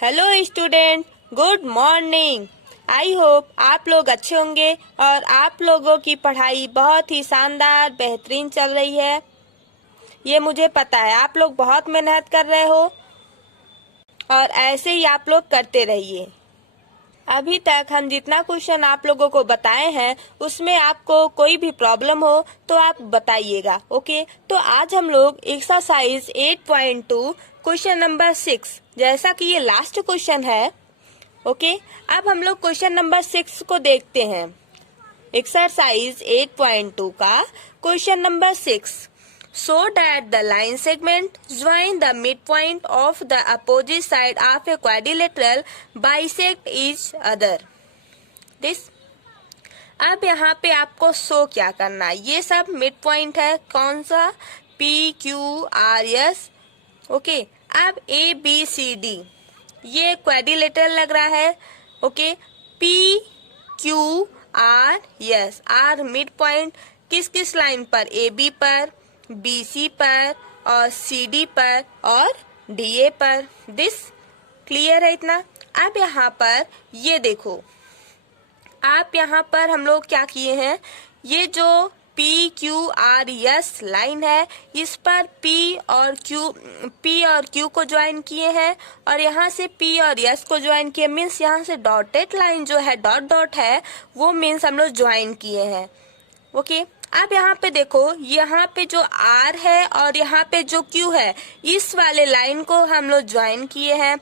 Hello student, good morning. I hope आप लोग अच्छे होंगे और आप लोगों की पढ़ाई बहुत ही शानदार बेहतरीन चल रही है। ये मुझे पता है, आप लोग बहुत मेहनत कर रहे हो और ऐसे ही आप लोग करते रहिए। अभी तक हम जितना क्वेश्चन आप लोगों को बताए हैं उसमें आपको कोई भी प्रॉब्लम हो तो आप बताइएगा। ओके, तो आज हम लोग एक्सरसाइज 8.2 क्वेश्चन नंबर 6, जैसा कि ये लास्ट क्वेश्चन है। ओके, अब हम लोग क्वेश्चन नंबर 6 को देखते हैं। एक्सरसाइज 8.2 का question number 6, so that the line segment join the midpoint of the opposite side of a quadrilateral bisect each other. This अब यहाँ पे आपको शो क्या करना है, ये सब मिड पॉइंट है। कौन सा? PQRS। ओके, अब ABCD ये क्वाड्रिलेटरल लग रहा है। Okay, PQRS are mid point किस किस लाइन पर? AB पर, BC पर और CD पर और DA पर। दिस क्लियर है इतना? अब यहाँ पर ये देखो, आप यहाँ पर हम लोग क्या किए हैं, ये जो PQRS लाइन है इस पर P और Q को ज्वाइन किए हैं और यहाँ से P और S को ज्वाइन किए। मीन्स यहाँ से डॉटेड लाइन जो है, डॉट डॉट है, वो मीन्स हम लोग ज्वाइन किए हैं। ओके, अब यहाँ पे देखो, यहाँ पे जो R है और यहाँ पे जो Q है, इस वाले लाइन को हम लोग ज्वाइन किए हैं।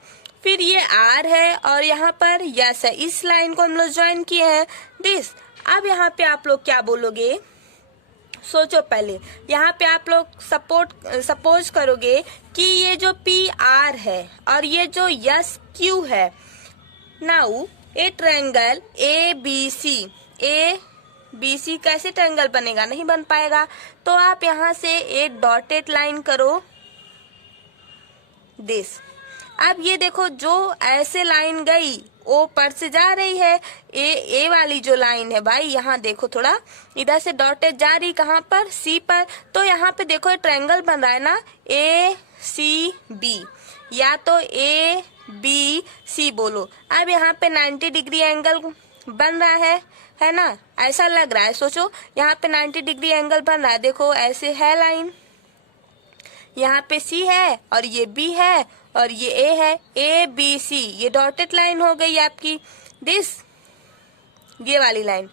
फिर ये R है और यहाँ पर यस है, इस लाइन को हम लोग ज्वाइन किए हैं। दिस अब यहाँ पे आप लोग क्या बोलोगे, सोचो पहले। यहाँ पे आप लोग सपोज करोगे कि ये जो PR है और ये जो यस Q है, नाउ ए ट्रायंगल ABC कैसे ट्रायंगल बनेगा? नहीं बन पाएगा। तो आप यहाँ से एक डॉटेड लाइन करो, दिस। अब ये देखो, जो ऐसे लाइन गई O पर से जा रही है, ए वाली जो लाइन है भाई, यहाँ देखो थोड़ा, इधर से डॉटेड जा रही कहाँ पर? C पर। तो यहाँ पे देखो ट्रायंगल बन रहा है ना, ACB, या तो ABC बोलो। अब यहाँ पे 90 डिग्री एंगल बन रहा है ना, ऐसा लग रहा है। सोचो, यहाँ पे 90 डिग्री एंगल बन रहा है। देखो ऐसे है लाइन, यहाँ पे C है और ये B है और ये A है, ABC, ये डॉटेड लाइन हो गई आपकी। दिस ये वाली लाइन।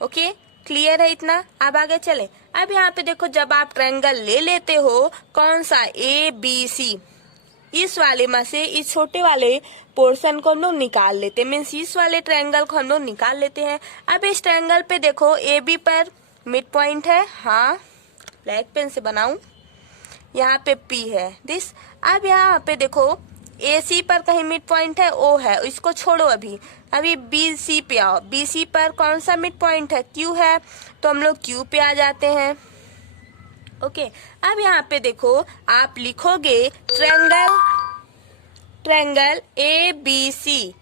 ओके, क्लियर है इतना? अब आगे चले। अब यहाँ पे देखो, जब आप ट्रायंगल ले लेते हो, कौन सा? ABC, इस वाले में से इस छोटे वाले पोर्शन को हम लोग निकाल लेते हैं। मीन्स इस वाले ट्रायंगल को हम लोग निकाल लेते हैं। अब इस ट्रायंगल पे देखो, AB पर मिड पॉइंट है, हाँ, ब्लैक पेन से बनाऊं, यहाँ पे P है। दिस अब यहाँ पे देखो, AC पर कहीं मिड पॉइंट है, O है, इसको छोड़ो। अभी BC पे आओ। BC पर कौन सा मिड पॉइंट है? Q है, तो हम लोग Q पे आ जाते हैं। ओके, अब यहाँ पे देखो, आप लिखोगे ट्रायंगल ABC।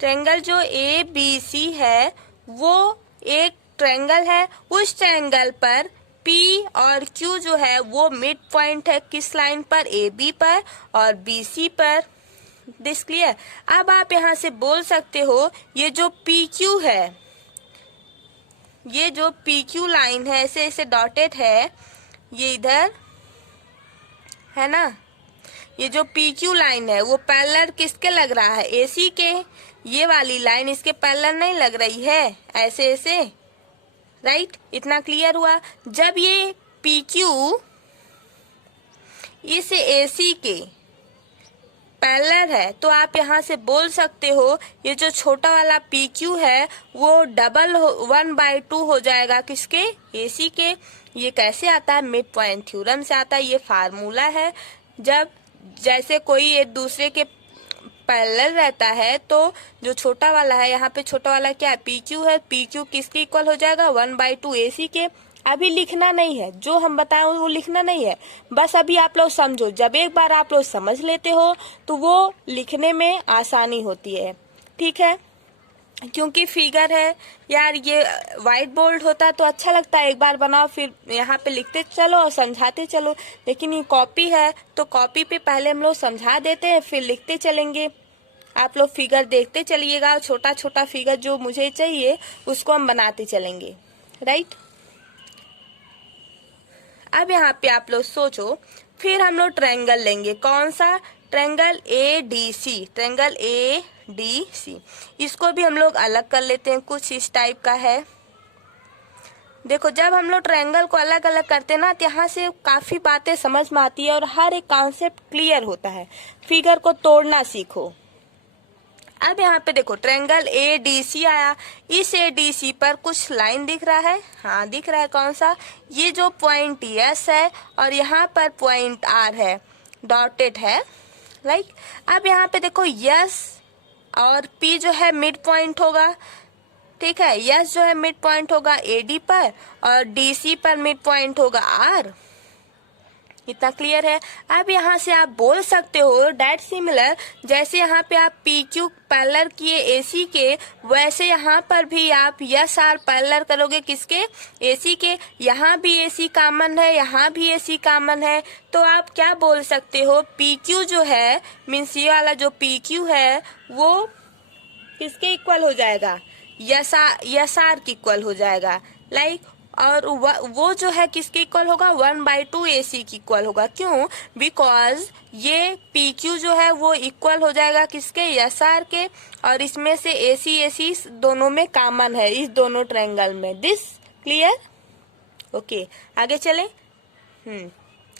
ट्रायंगल जो ABC है वो एक ट्रायंगल है, उस ट्रायंगल पर P और Q जो है वो मिड पॉइंट है। किस लाइन पर? AB पर और BC पर। This clear? अब आप यहाँ से बोल सकते हो, ये जो PQ है, ये जो PQ लाइन है, ऐसे ऐसे डॉटेड है, ये इधर है ना, ये जो PQ लाइन है वो पैरेलल किसके लग रहा है? AC के। ये वाली लाइन इसके पैरेलल नहीं लग रही है, ऐसे ऐसे, राइट? इतना क्लियर हुआ? जब ये PQ इस AC के पैरेलल है तो आप यहाँ से बोल सकते हो, ये जो छोटा वाला PQ है वो डबल 1/2 हो जाएगा किसके? AC के। ये कैसे आता है? मिड पॉइंट थ्योरम से आता है। ये फार्मूला है। जब जैसे कोई एक दूसरे के पैरेलल रहता है तो जो छोटा वाला है, यहाँ पे छोटा वाला क्या है? PQ है। PQ किसके इक्वल हो जाएगा? 1/2 AC के। अभी लिखना नहीं है, जो हम बताएं वो लिखना नहीं है, बस अभी आप लोग समझो। जब एक बार आप लोग समझ लेते हो तो वो लिखने में आसानी होती है, ठीक है? क्योंकि फिगर है यार, ये व्हाइट बोर्ड होता तो अच्छा लगता है, एक बार बनाओ फिर यहाँ पे लिखते चलो और समझाते चलो। लेकिन ये कॉपी है तो कॉपी पे पहले हम लोग समझा देते हैं फिर लिखते चलेंगे। आप लोग फिगर देखते चलिएगा और छोटा छोटा फिगर जो मुझे चाहिए उसको हम बनाते चलेंगे, राइट। अब यहाँ पे आप लोग सोचो, फिर हम लोग ट्रायंगल लेंगे। कौन सा? Triangle ADC, triangle ADC। इसको भी हम लोग अलग कर लेते हैं, कुछ इस टाइप का है। देखो, जब हम लोग ट्रायंगल को अलग अलग करते हैं ना, तो यहाँ से काफी बातें समझ में आती है और हर एक कॉन्सेप्ट क्लियर होता है। फिगर को तोड़ना सीखो। अब यहाँ पे देखो, ट्रायंगल ADC आया। इस ADC पर कुछ लाइन दिख रहा है? हाँ, दिख रहा है। कौन सा? ये जो पॉइंट S है और यहाँ पर पॉइंट R है, डॉटेड है, राइट। अब यहाँ पे देखो, S और P जो है मिड पॉइंट होगा, ठीक है। S जो है मिड पॉइंट होगा AD पर और DC पर मिड पॉइंट होगा R। इतना क्लियर है। अब यहाँ से आप बोल सकते हो डेट सिमिलर, जैसे यहाँ पे आप PQ पैरेलल किए AC के, वैसे यहाँ पर भी आप SR पैरेलल करोगे किसके? AC के। यहाँ भी AC कॉमन है, यहाँ भी AC कॉमन है, तो आप क्या बोल सकते हो? PQ जो है, मीन्स ये वाला जो PQ है वो किसके इक्वल हो जाएगा? SR के इक्वल हो जाएगा, लाइक। और वो जो है किसके इक्वल होगा? 1/2 AC की इक्वल होगा। क्यों? बिकॉज ये PQ जो है वो इक्वल हो जाएगा किसके? SR के। और इसमें से AC दोनों में कॉमन है, इस दोनों ट्रायंगल में। This clear? ओके, आगे चलें।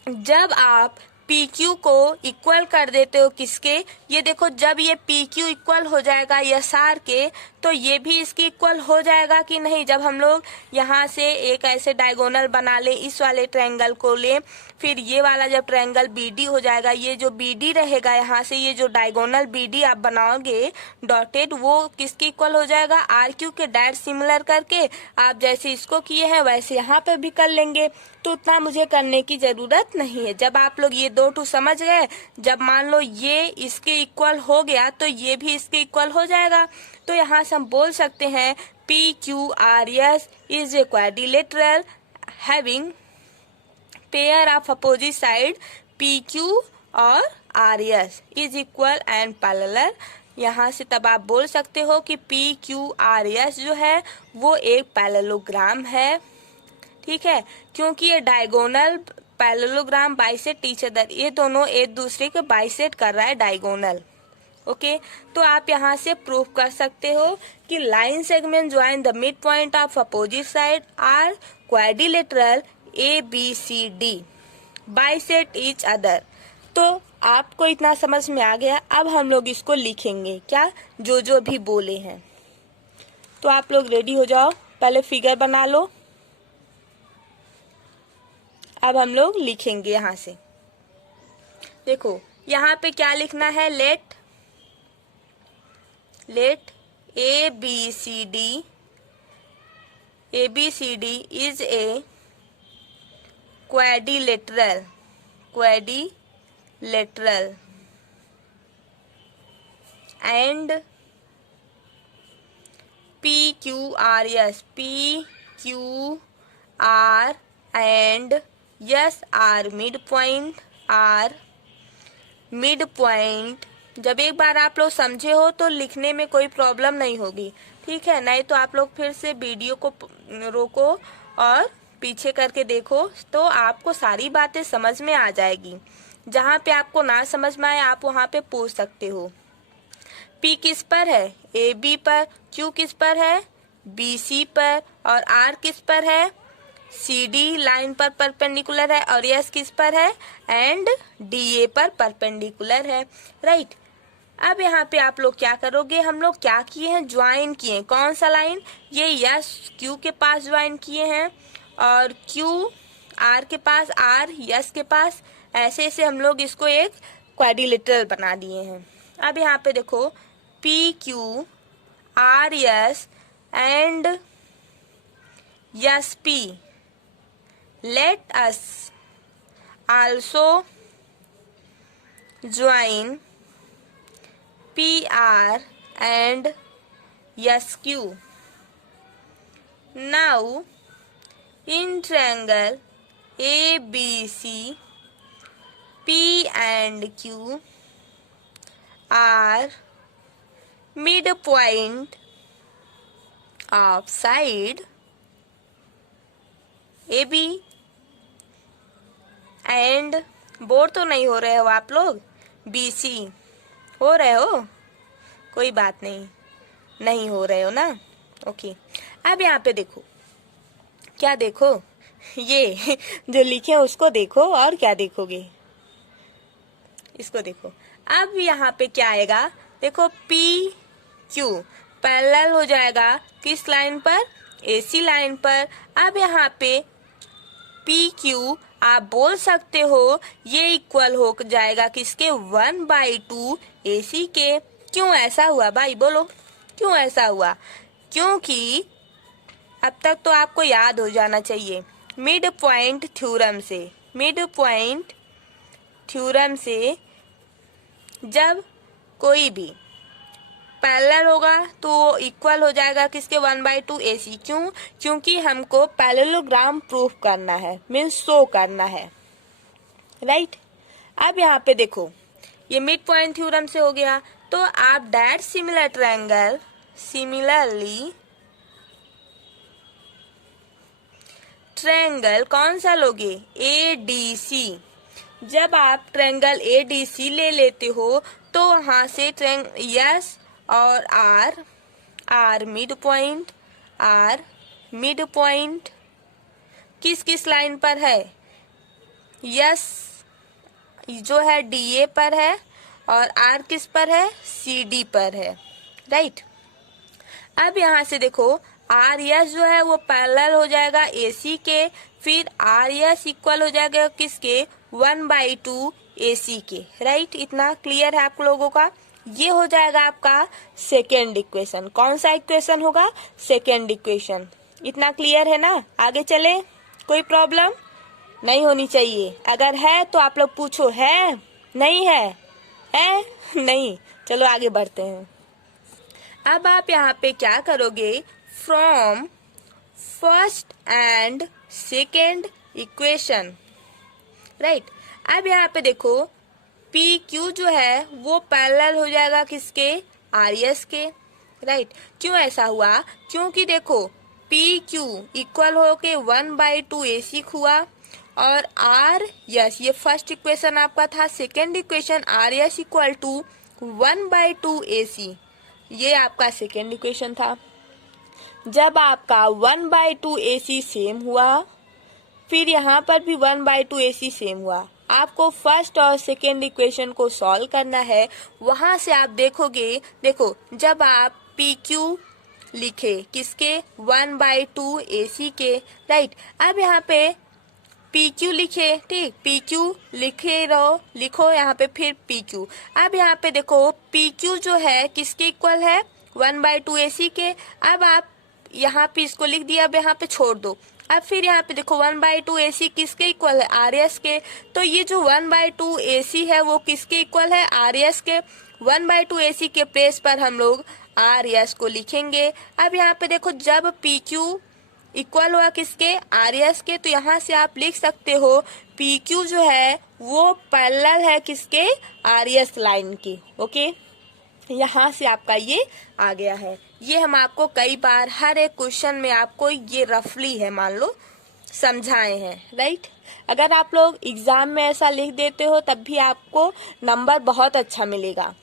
जब आप PQ को इक्वल कर देते हो किसके? ये देखो, जब ये PQ इक्वल हो जाएगा SR के, तो ये भी इसकी इक्वल हो जाएगा कि नहीं? जब हम लोग यहाँ से एक ऐसे डायगोनल बना ले, इस वाले ट्रायंगल को ले, फिर ये वाला जब ट्रायंगल BD हो जाएगा, ये जो BD रहेगा यहाँ से, ये जो डायगोनल BD आप बनाओगे डॉटेड, वो किसके इक्वल हो जाएगा? RQ के। डायट सिमिलर करके आप जैसे इसको किए हैं वैसे यहाँ पे भी कर लेंगे, तो उतना मुझे करने की जरूरत नहीं है। जब आप लोग ये दो टू समझ गए, जब मान लो ये इसके इक्वल हो गया तो ये भी इसके इक्वल हो जाएगा। तो यहाँ से हम बोल सकते हैं PQRS is a quadrilateral having pair of opposite side PQ और RS is equal and parallel. यहाँ से तब आप बोल सकते हो कि PQRS जो है वो एक पैरेललोग्राम है, ठीक है, क्योंकि ये diagonal parallelogram bisect each other, ये दोनों एक दूसरे के बाइसेक्ट कर रहा है डायगोनल। ओके, तो आप यहाँ से प्रूफ कर सकते हो कि line segment join the mid point of opposite side are quadrilateral ABCD bisect each other. तो आपको इतना समझ में आ गया। अब हम लोग इसको लिखेंगे, क्या? जो भी बोले हैं। तो आप लोग रेडी हो जाओ, पहले फिगर बना लो। अब हम लोग लिखेंगे यहाँ से। देखो, यहाँ पे क्या लिखना है? Let ABCD is a quadrilateral and PQRS and SR mid point. जब एक बार आप लोग समझे हो तो लिखने में कोई प्रॉब्लम नहीं होगी, ठीक है। नहीं तो आप लोग फिर से वीडियो को रोको और पीछे करके देखो, तो आपको सारी बातें समझ में आ जाएगी। जहाँ पे आपको ना समझ में आए आप वहाँ पे पूछ सकते हो। P किस पर है? AB पर। Q किस पर है? BC पर। और R किस पर है? CD लाइन पर परपेंडिकुलर है। और S किस पर है? एंड DA पर परपेंडिकुलर है, राइट। अब यहाँ पे आप लोग क्या करोगे? हम लोग क्या किए हैं? ज्वाइन किए हैं। कौन सा लाइन? ये S Q के पास ज्वाइन किए हैं और Q R के पास, R S के पास। ऐसे ऐसे हम लोग इसको एक क्वाड्रिलेटरल बना दिए हैं। अब यहाँ पे देखो, PQRS and SP। Let us also join PR and SQ. Now, in triangle ABC, P and Q are mid point of side A B and बोर तो नहीं हो रहे हो आप लोग, बी सी हो रहे हो, कोई बात नहीं, नहीं हो रहे हो ना, ओके। अब यहाँ पे देखो, क्या देखो, ये जो लिखे उसको देखो और क्या देखोगे, इसको देखो। अब यहाँ पे क्या आएगा, देखो पी क्यू पैरेलल हो जाएगा किस लाइन पर, एसी लाइन पर। अब यहाँ पे पी क्यू आप बोल सकते हो ये इक्वल हो जाएगा किसके, 1/2 एसी के। क्यों ऐसा हुआ भाई, बोलो क्यों ऐसा हुआ? क्योंकि अब तक तो आपको याद हो जाना चाहिए मिड पॉइंट थ्योरम से, मिड पॉइंट थ्योरम से जब कोई भी पैरेलल होगा तो इक्वल हो जाएगा किसके, 1/2 एसी। क्यों? क्योंकि हमको पैरेललोग्राम प्रूफ करना है, मीन्स शो करना है, राइट। अब यहाँ पे देखो ये मिड पॉइंट थ्योरम से हो गया, तो आप that similar triangle, similarly triangle कौन सा लोगे, एडीसी। जब आप ट्रायंगल एडीसी ले लेते हो तो वहां से यस और R mid point, R mid point किस किस लाइन पर है, यस जो है डीए पर है और आर किस पर है, सीडी पर है, राइट। अब यहाँ से देखो आर एस जो है वो पैरेलल हो जाएगा एसी के, फिर आर एस इक्वल हो जाएगा किसके, 1/2 एसी के, राइट। इतना क्लियर है आप लोगों का? ये हो जाएगा आपका सेकेंड इक्वेशन। कौन सा इक्वेशन होगा, सेकेंड इक्वेशन। इतना क्लियर है ना? आगे चले, कोई प्रॉब्लम नहीं होनी चाहिए, अगर है तो आप लोग पूछो, है नहीं है नहीं, चलो आगे बढ़ते हैं। अब आप यहाँ पे क्या करोगे, from first and second equation, right. अब यहाँ पे देखो पी क्यू जो है वो पैरेलल हो जाएगा किसके, आर एस के, राइट। क्यों ऐसा हुआ, क्योंकि देखो पी क्यू इक्वल हो के 1/2 एसी हुआ और आर एस, ये फर्स्ट इक्वेशन आपका था। Second equation R S equal to 1/2 AC, ये आपका सेकेंड इक्वेशन था। जब आपका 1/2 एसी सेम हुआ, फिर यहाँ पर भी 1/2 एसी सेम हुआ, आपको फर्स्ट और सेकेंड इक्वेशन को सॉल्व करना है। वहां से आप देखोगे, देखो जब आप पी क्यू लिखे किसके, 1/2 एसी के, राइट। अब यहाँ पे पी क्यू लिखे, ठीक, पी क्यू लिखे रहो, लिखो यहाँ पे फिर पी क्यू। अब यहाँ पे देखो पी क्यू जो है किसके इक्वल है, 1/2 एसी के। अब आप यहाँ पे इसको लिख दिया, अब यहाँ पे छोड़ दो। अब फिर यहाँ पे देखो 1/2 एसी किसके इक्वल है, आर एस के। तो ये जो 1/2 एसी है वो किसके इक्वल है, आर एस के। 1/2 एसी के प्लेस पर हम लोग आर एस को लिखेंगे। अब यहाँ पे देखो जब पी क्यू इक्वल हुआ किसके, आर एस के, तो यहाँ से आप लिख सकते हो पी क्यू जो है वो पैरेलल है किसके, आर एस लाइन के, ओके। यहाँ से आपका ये आ गया है। ये हम आपको कई बार हर एक क्वेश्चन में आपको ये रफली है मान लो समझाए हैं, राइट। अगर आप लोग एग्जाम में ऐसा लिख देते हो तब भी आपको नंबर बहुत अच्छा मिलेगा,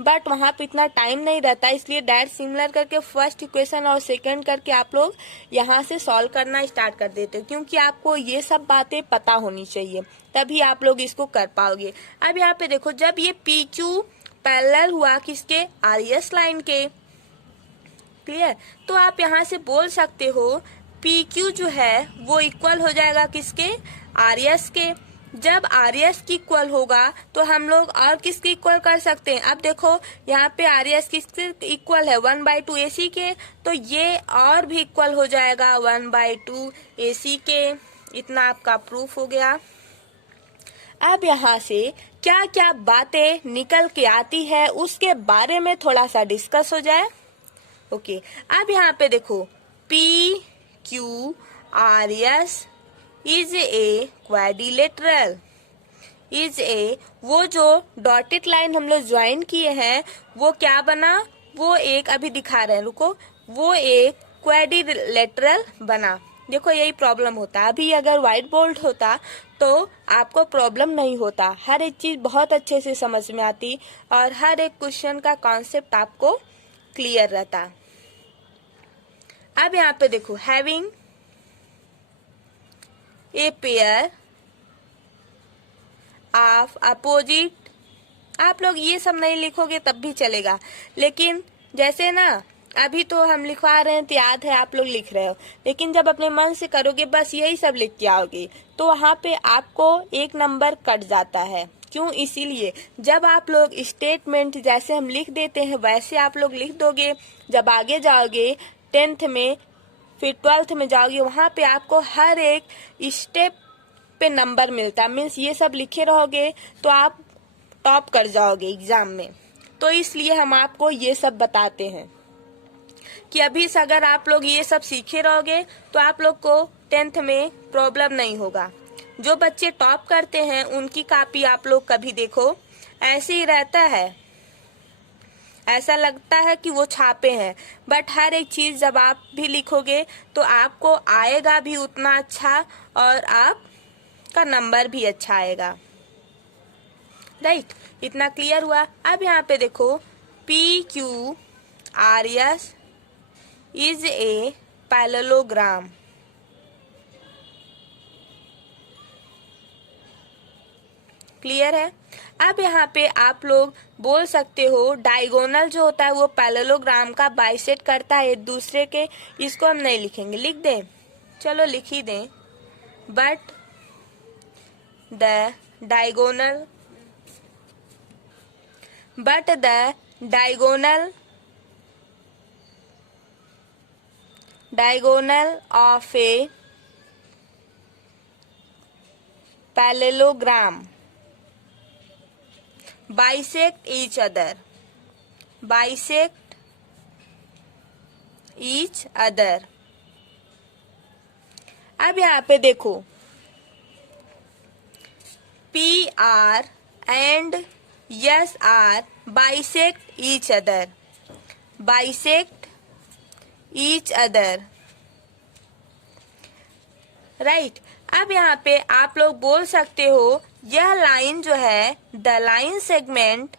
बट वहाँ पे इतना टाइम नहीं रहता, इसलिए डायरेक्ट सिमिलर करके फर्स्ट इक्वेशन और सेकंड करके आप लोग यहाँ से सॉल्व करना स्टार्ट कर देते हो, क्योंकि आपको ये सब बातें पता होनी चाहिए, तभी आप लोग इसको कर पाओगे। अब यहाँ पे देखो जब ये पी क्यू पैरेलल हुआ किसके, आर एस लाइन के, क्लियर। तो आप यहाँ से बोल सकते हो पी क्यू जो है वो इक्वल हो जाएगा किसके, आर एस के। जब आर एस की इक्वल होगा तो हम लोग और किसके इक्वल कर सकते हैं, अब देखो यहाँ पे आर एस किसके इक्वल है, 1/2 एसी के, तो ये और भी इक्वल हो जाएगा 1/2 एसी के। इतना आपका प्रूफ हो गया। अब यहाँ से क्या क्या बातें निकल के आती है उसके बारे में थोड़ा सा डिस्कस हो जाए, ओके। अब यहाँ पे देखो P Q R S is a quadrilateral, is a, वो जो डॉटेड लाइन हम लोग ज्वाइन किए हैं वो क्या बना, वो एक अभी दिखा रहे हैं, रुको, वो एक क्वाड्रिलेटरल बना। देखो यही प्रॉब्लम होता है। अभी अगर व्हाइट बोर्ड होता तो आपको प्रॉब्लम नहीं होता, हर एक चीज बहुत अच्छे से समझ में आती और हर एक क्वेश्चन का कॉन्सेप्ट आपको क्लियर रहता। अब यहाँ पे देखो, having a pair of opposite, आप लोग ये सब नहीं लिखोगे तब भी चलेगा, लेकिन जैसे ना अभी तो हम लिखवा रहे हैं तो याद है आप लोग लिख रहे हो, लेकिन जब अपने मन से करोगे बस यही सब लिख के आओगे तो वहाँ पे आपको एक नंबर कट जाता है। क्यों? इसीलिए जब आप लोग स्टेटमेंट जैसे हम लिख देते हैं वैसे आप लोग लिख दोगे, जब आगे जाओगे 10th में फिर 12th में जाओगे वहाँ पे आपको हर एक स्टेप पे नंबर मिलता है। मीन्स ये सब लिखे रहोगे तो आप टॉप कर जाओगे एग्जाम में। तो इसलिए हम आपको ये सब बताते हैं कि अभी से अगर आप लोग ये सब सीखे रहोगे तो आप लोग को 10th में प्रॉब्लम नहीं होगा। जो बच्चे टॉप करते हैं उनकी कॉपी आप लोग कभी देखो ऐसे ही रहता है, ऐसा लगता है कि वो छापे हैं, बट हर एक चीज जब आप भी लिखोगे तो आपको आएगा भी उतना अच्छा और आपका नंबर भी अच्छा आएगा। राइट, इतना क्लियर हुआ। अब यहाँ पे देखो, PQRS is a parallelogram. Clear है? अब यहाँ पे आप लोग बोल सकते हो डायगोनल जो होता है वो पैरेललोग्राम का बाइसेक्ट करता है एक दूसरे के। इसको हम नहीं लिखेंगे, लिख दें, चलो लिख ही दें। But the diagonal of a parallelogram bisect each other. अब यहाँ पे देखो, PR and SR bisect each other. Right. अब यहाँ पे आप लोग बोल सकते हो यह लाइन जो है the line segment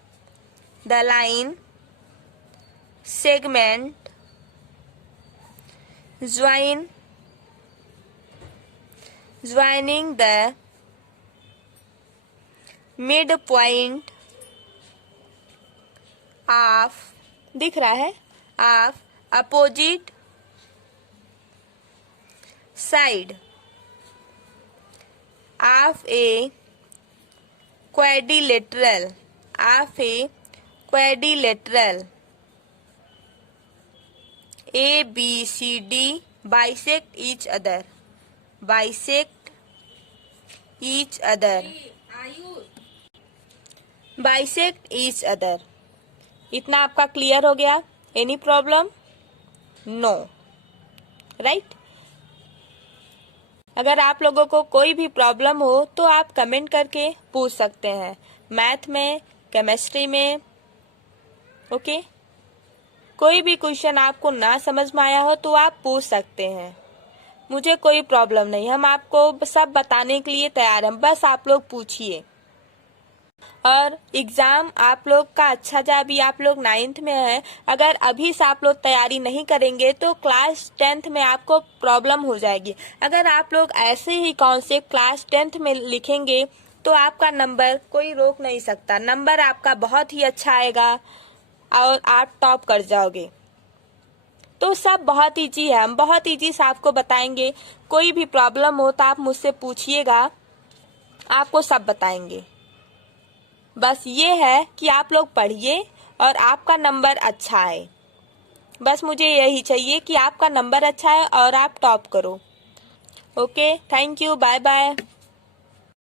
joining the mid point of, दिख रहा है, of opposite side of A quadrilateral ABCD bisect each other. इतना आपका क्लियर हो गया? Any problem? No, right. अगर आप लोगों को कोई भी प्रॉब्लम हो तो आप कमेंट करके पूछ सकते हैं, मैथ में, केमिस्ट्री में, ओके। कोई भी क्वेश्चन आपको ना समझ में आया हो तो आप पूछ सकते हैं, मुझे कोई प्रॉब्लम नहीं, हम आपको सब बताने के लिए तैयार हैं, बस आप लोग पूछिए। और एग्जाम आप लोग का अच्छा जा, अभी आप लोग 9th में है, अगर अभी से आप लोग तैयारी नहीं करेंगे तो क्लास 10th में आपको प्रॉब्लम हो जाएगी। अगर आप लोग ऐसे ही कॉन्सेप्ट क्लास 10th में लिखेंगे तो आपका नंबर कोई रोक नहीं सकता, नंबर आपका बहुत ही अच्छा आएगा और आप टॉप कर जाओगे। तो सब बहुत ईजी है, हम बहुत ईजी से आपको बताएंगे। कोई भी प्रॉब्लम हो तो आप मुझसे पूछिएगा, आपको सब बताएंगे। बस ये है कि आप लोग पढ़िए और आपका नंबर अच्छा आए। बस मुझे यही चाहिए कि आपका नंबर अच्छा है और आप टॉप करो। Okay, thank you, bye bye.